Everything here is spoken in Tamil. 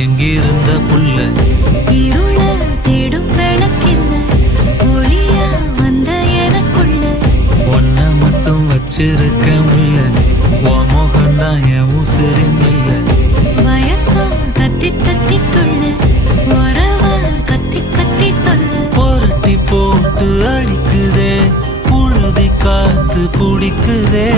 எங்கிருந்த புல்ல இருள தேடும் விளக்கில்ல ஒளியா வந்த எனக்குள்ள ஒன்ன மட்டும் வச்சிருக்க முல்ல உன் முகம்தான் என் உசிரின் இல்ல வயசோ தத்தி தத்தி துள்ள உறவ கத்தி கத்தி சொல்ல புரட்டி போட்டு அடிக்குதே புழுதி காத்து புடிக்குதே